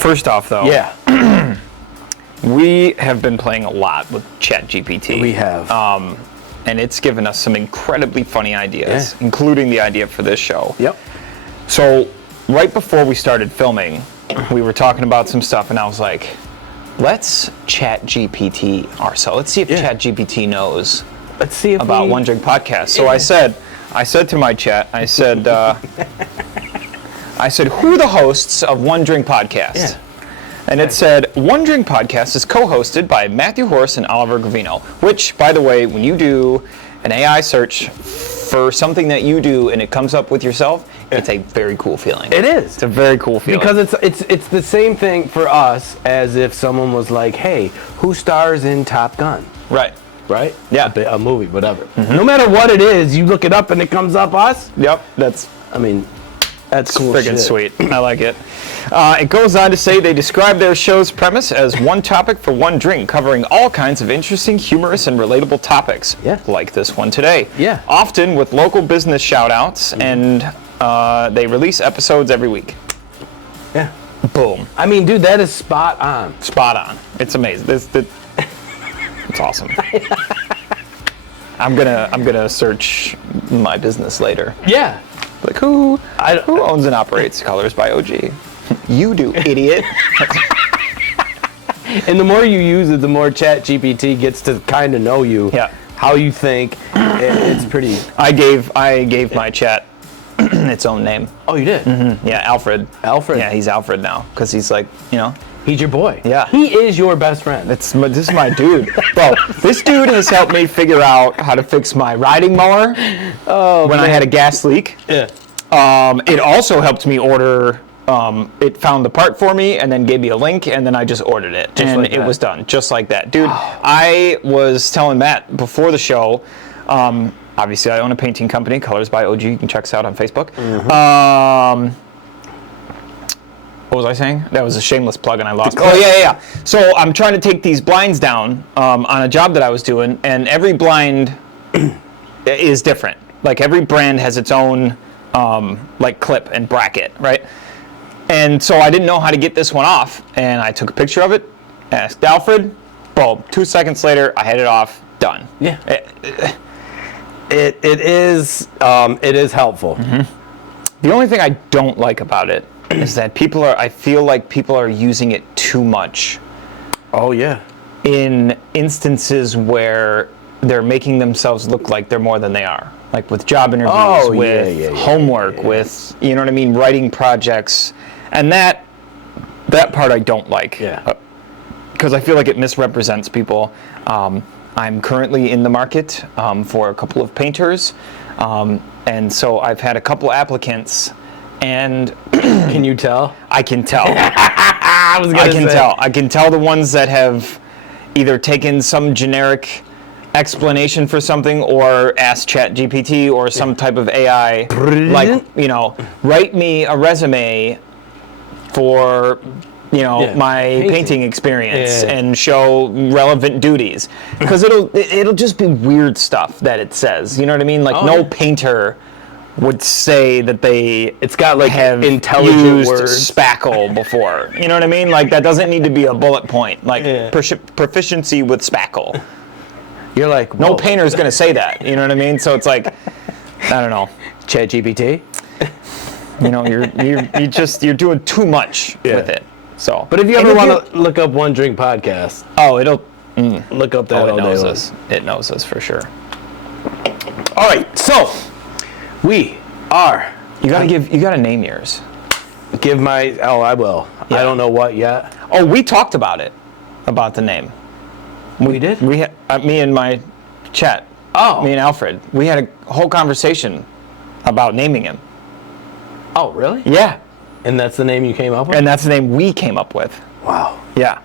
First off, though, Yeah. we have been playing a lot with Chat GPT. We have. And it's given us some incredibly funny ideas, including the idea for this show. Yep. So, right before we started filming, we were talking about some stuff, and I was like, let's Chat GPT ourselves. Let's see if Chat GPT knows Let's see if about One Drink Podcast. So I said to my chat, I said, who are the hosts of One Drink Podcast? Yeah. And it said, One Drink Podcast is co-hosted by Matthew Horse and Oliver Gavino, which, by the way, when you do an AI search for something that you do and it comes up with yourself, it's a very cool feeling. It is. It's a very cool feeling. Because it's the same thing for us as if someone was like, hey, who stars in Top Gun? Right. Right? Yeah. A movie, whatever. Mm-hmm. No matter what it is, you look it up and it comes up us. Yep. That's cool friggin' shit. sweet. I like it. It goes on to say they describe their show's premise as one topic for one drink, covering all kinds of interesting, humorous, and relatable topics. Yeah. Like this one today. Yeah. Often with local business shout-outs, and they release episodes every week. Yeah. Boom. I mean, dude, that is spot on. Spot on. It's amazing. It's awesome. I'm gonna search my business later. Yeah. Like, who owns and operates Colors by OG? You do, idiot. And the more you use it, the more Chat GPT gets to kind of know you. Yeah. How you think. It's pretty. I gave my chat its own name. Oh, you did? Mm-hmm. Yeah, Alfred. Alfred. Yeah, he's Alfred now because he's like, He's your boy. Yeah. He is your best friend. this is my dude. Bro, this dude has helped me figure out how to fix my riding mower when I had a gas leak. Yeah. It also helped me order. It found the part for me and then gave me a link, and then I just ordered it, and it was done just like that, dude. I was telling Matt before the show. Obviously, I own a painting company, Colors by OG. You can check us out on Facebook. Mm-hmm. What was I saying? That was a shameless plug, and I lost. Oh yeah. So I'm trying to take these blinds down on a job that I was doing, and every blind is different. Like every brand has its own like clip and bracket, right? And so I didn't know how to get this one off, and I took a picture of it, asked Alfred, boom. 2 seconds later, I had it off, done. Yeah. It is helpful. Mm-hmm. The only thing I don't like about it is that I feel like people are using it too much. Oh yeah. In instances where they're making themselves look like they're more than they are. Like with job interviews, with homework, with, you know what I mean, writing projects. And that part I don't like. Yeah. Because I feel like it misrepresents people. I'm currently in the market for a couple of painters. And so I've had a couple applicants, and can you tell? I can tell. I can tell the ones that have either taken some generic explanation for something or asked Chat GPT or some type of AI, like, write me a resume for my painting experience and show relevant duties, because it'll just be weird stuff that it says. You know what I mean? Like no painter would say that it's got like have intelligent used words. spackle before. You know what I mean? Like that doesn't need to be a bullet point. Like proficiency with spackle. You're like, no painter is gonna say that. You know what I mean? So it's like, I don't know. Chat GPT. You're doing too much with it. So, but if you ever want to look up One Drink Podcast, it'll look up that. It knows us. It knows us for sure. All right, so we are. You gotta name yours. Give my. Oh, I will. Yeah. I don't know what yet. Oh, we talked about it, about the name. We did. We me and my chat. Oh. Me and Alfred. We had a whole conversation about naming him. Oh, really? Yeah. And that's the name you came up with? And that's the name we came up with. Wow. Yeah.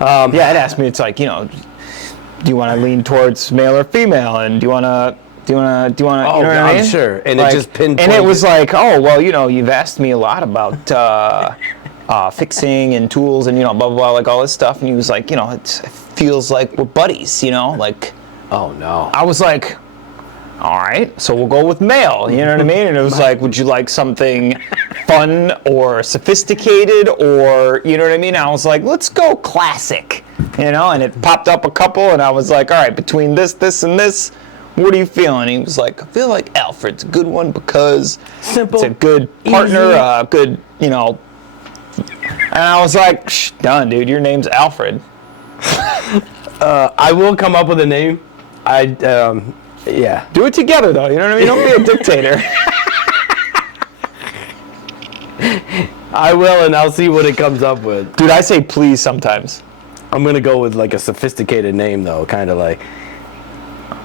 It asked me, it's like, do you want to lean towards male or female? And do you want to, you know what I mean? Sure. And like, it just pinpointed. And it was like, oh, well, you've asked me a lot about fixing and tools and, blah, blah, blah, like all this stuff. And he was like, it feels like we're buddies, like. Oh, no. I was like, all right, so we'll go with male, you know what I mean? And it was like, would you like something fun or sophisticated or, you know what I mean? I was like, let's go classic, and it popped up a couple and I was like, all right, between this, and this, what are you feeling? He was like, I feel like Alfred's a good one because Simple, it's a good partner, easy. good, and I was like, done, dude, your name's Alfred. I will come up with a name. Yeah. Do it together though, you know what I mean? Don't be a dictator. I will, and I'll see what it comes up with. Dude, I say please sometimes. I'm going to go with like a sophisticated name though, kind of like,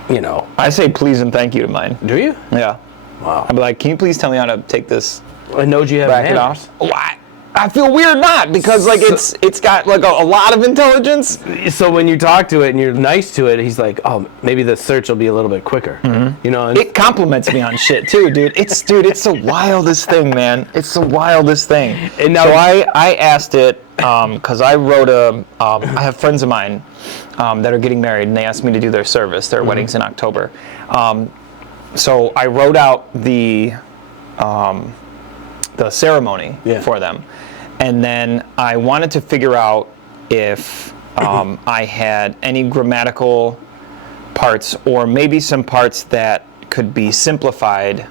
I say please and thank you to mine. Do you? Yeah. Wow. I'd be like, can you please tell me how to take this I know you have bracket manners. off? Why? I feel weird not, because like it's got like a lot of intelligence. So when you talk to it and you're nice to it, he's like, oh, maybe the search will be a little bit quicker. Mm-hmm. And It compliments me on shit too, dude. It's the wildest thing, man. It's the wildest thing. And now so I asked it because I wrote I have friends of mine that are getting married, and they asked me to do their service. Their wedding's in October. So I wrote out the ceremony for them. And then I wanted to figure out if I had any grammatical parts or maybe some parts that could be simplified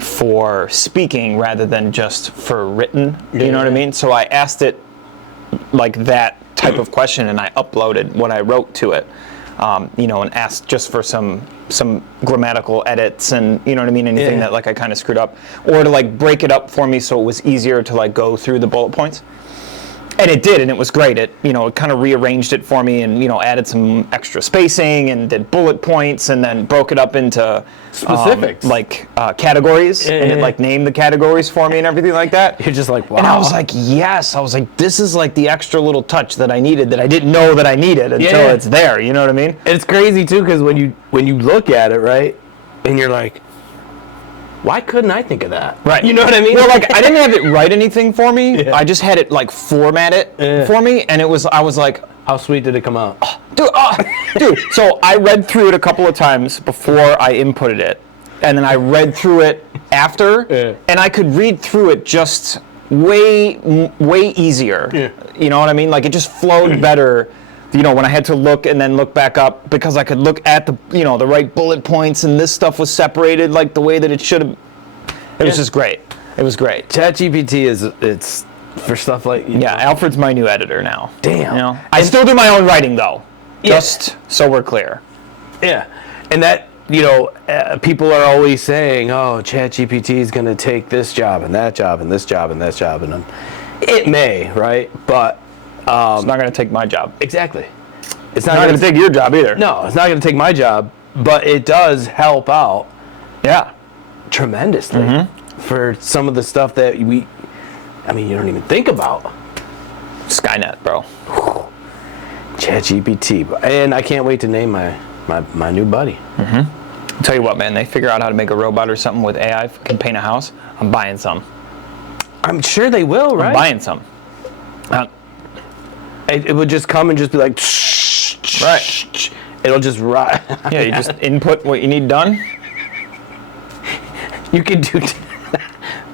for speaking rather than just for written. You know what I mean? So I asked it like that type of question, and I uploaded what I wrote to it, and asked just for some grammatical edits and, you know what I mean, anything that like I kind of screwed up, or to like break it up for me so it was easier to like go through the bullet points. And it did, and it was great. It kind of rearranged it for me and, added some extra spacing and did bullet points and then broke it up into specifics, categories, and it like named the categories for me and everything like that. You're just like, wow. And I was like, yes. I was like, this is like the extra little touch that I needed that I didn't know that I needed until it's there. You know what I mean? It's crazy too, because when you look at it, right, and you're like, why couldn't I think of that? Right. You know what I mean? Well, like I didn't have it write anything for me. I just had it like format it for me, and I was like, how sweet did it come out? Dude. So I read through it a couple of times before I inputted it, and then I read through it after, and I could read through it just way easier. Yeah. You know what I mean? Like it just flowed better. When I had to look and then look back up, because I could look at the the right bullet points, and this stuff was separated like the way that it should have. It was just great. It was great. Chat GPT it's for stuff like Alfred's my new editor now. Damn. I still do my own writing though. Just so we're clear. Yeah, and that people are always saying, oh, Chat GPT is going to take this job and that job and this job and that job, and it may, right? But it's not going to take my job. Exactly. It's not going to take your job either. No, it's not going to take my job, but it does help out. Yeah. Tremendously for some of the stuff that you don't even think about. Skynet, bro. Chat GPT, and I can't wait to name my new buddy. I'll tell you what, man. They figure out how to make a robot or something with AI can paint a house. I'm buying some. I'm sure they will, right? I'm buying some. It would just come and just be like, right. It'll just ride. Yeah, you just input what you need done. You can do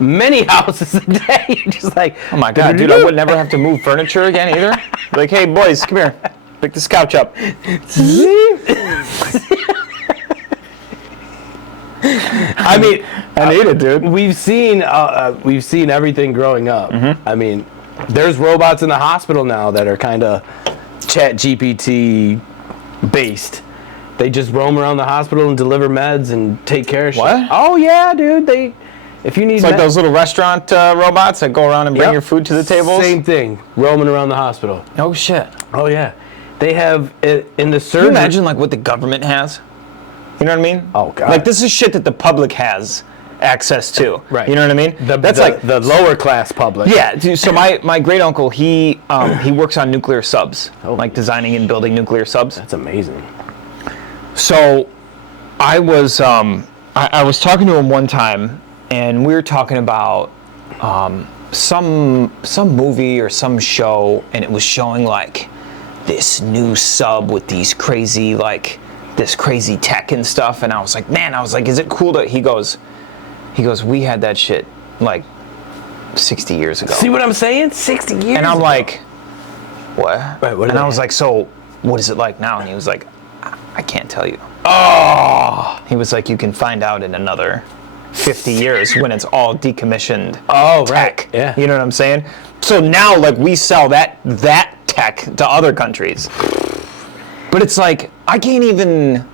many houses a day. You're just like, oh my god, dude, I would never have to move furniture again either. Like, hey boys, come here, pick this couch up. I mean, I need it, dude. We've seen everything growing up. I mean, there's robots in the hospital now that are kind of Chat GPT based. They just roam around the hospital and deliver meds and take care of shit. What? Oh yeah, dude. If you need, it's like those little restaurant robots that go around and bring your food to the tables. Same thing, roaming around the hospital. Oh shit. Oh yeah, they have it in the surgery. Can you imagine like what the government has? You know what I mean? Oh god. Like this is shit that the public has access to. Right. You know what I mean? That's like the lower class public. Yeah. Dude, so my great uncle he works on nuclear subs, like designing and building nuclear subs. That's amazing. So I was I was talking to him one time, and we were talking about some movie or some show, and it was showing like this new sub with these crazy this crazy tech and stuff, and I was like, is it cool to? He goes, we had that shit like 60 years ago. See what I'm saying? 60 years And I'm ago. like, what? Right, what and did I they was have? like, so what is it like now? And he was like, I can't tell you. Oh! He was like, you can find out in another 50 years when it's all decommissioned Oh, tech. right. Yeah. You know what I'm saying? So now, like, we sell that tech to other countries. But it's like, I can't even,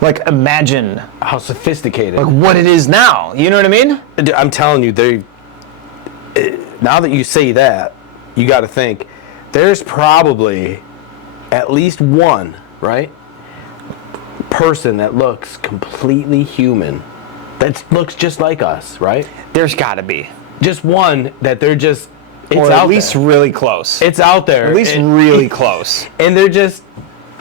like, imagine How sophisticated. like what it is now. You know what I mean? I'm telling you, now that you say that, you got to think, there's probably at least one, right, person that looks completely human, that looks just like us, right? There's got to be. Just one that they're just, it's Or out at least there. really close. It's out there. At least really close. And they're just,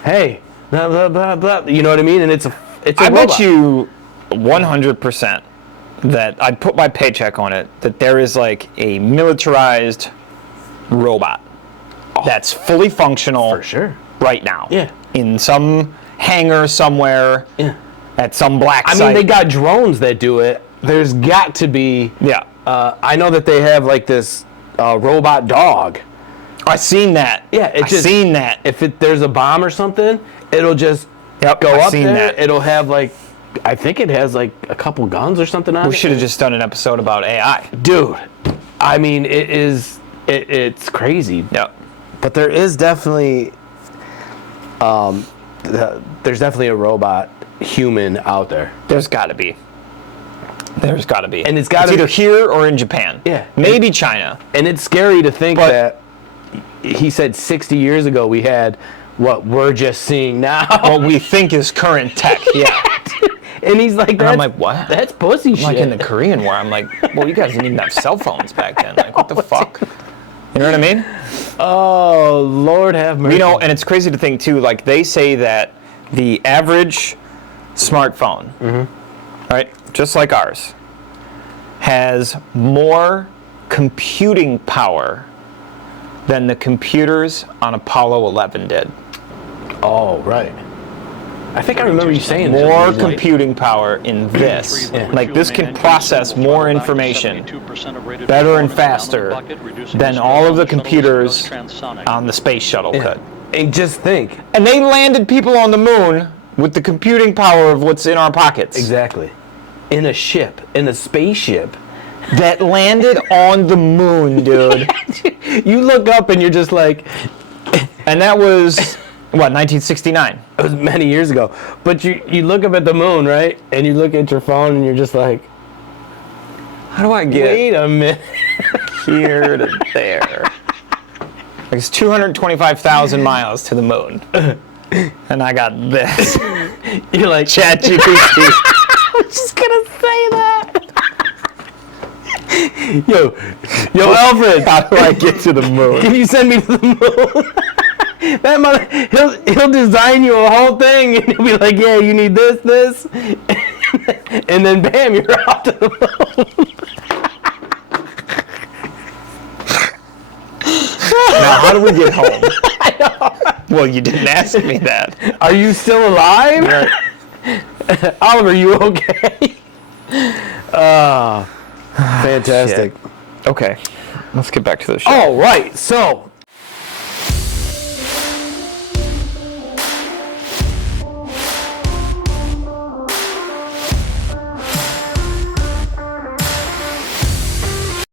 hey, blah, blah, blah, blah. You know what I mean? And it's a I robot. bet you 100% that I'd put my paycheck on it that there is like a militarized robot that's fully functional For sure. right now. Yeah. In some hangar somewhere Yeah. at some black I site. mean, they got drones that do it. There's got to be. Yeah. I know that they have like this robot dog. I seen that. Yeah, I seen that. If there's a bomb or something, it'll just Yep, go I up seen there. that. It'll have like, I think it has like a couple guns or something on it. We should have just done an episode about AI. Dude, I mean, it's crazy. Yep. But there is definitely, there's definitely a robot human out there. There's got to be. There's got to be. And it's gotta either be- here or in Japan. Yeah. Maybe China. And it's scary to think But- that he said 60 years ago we had what we're just seeing now. What we think is current tech. Yeah. And he's like, I'm like, what? That's pussy shit. Like in the Korean War, I'm like, well, you guys didn't even have cell phones back then. Like, what the fuck? You know what I mean? Oh, Lord have mercy. You know, and it's crazy to think too. Like they say that the average smartphone, right, just like ours, has more computing power than the computers on Apollo 11 did. Oh, right. I think I remember you saying that. More Like, computing power in this. Like this can process more information better and faster than all of the computers on the space shuttle could. And just think. And they landed people on the moon with the computing power of what's in our pockets. Exactly. In a ship, in a spaceship. That landed on the moon, dude. You look up and you're just like, And that was, what, 1969? it was many years ago. But you look up at the moon, right? And you look at your phone and you're just like, How do I get wait a minute. here to there? Like it's 225,000 miles to the moon. And I got this. You're like, Chat GPT. I was just gonna say that. Yo, Alfred, How do I get to the moon? can you send me to the moon? That mother, he'll design you a whole thing, and he'll be like, yeah, you need this, and then bam, you're off to the moon. Now, how do we get home? Well, you didn't ask me that. Are you still alive? Oliver, you okay? Fantastic. Okay, let's get back to the show. All right, so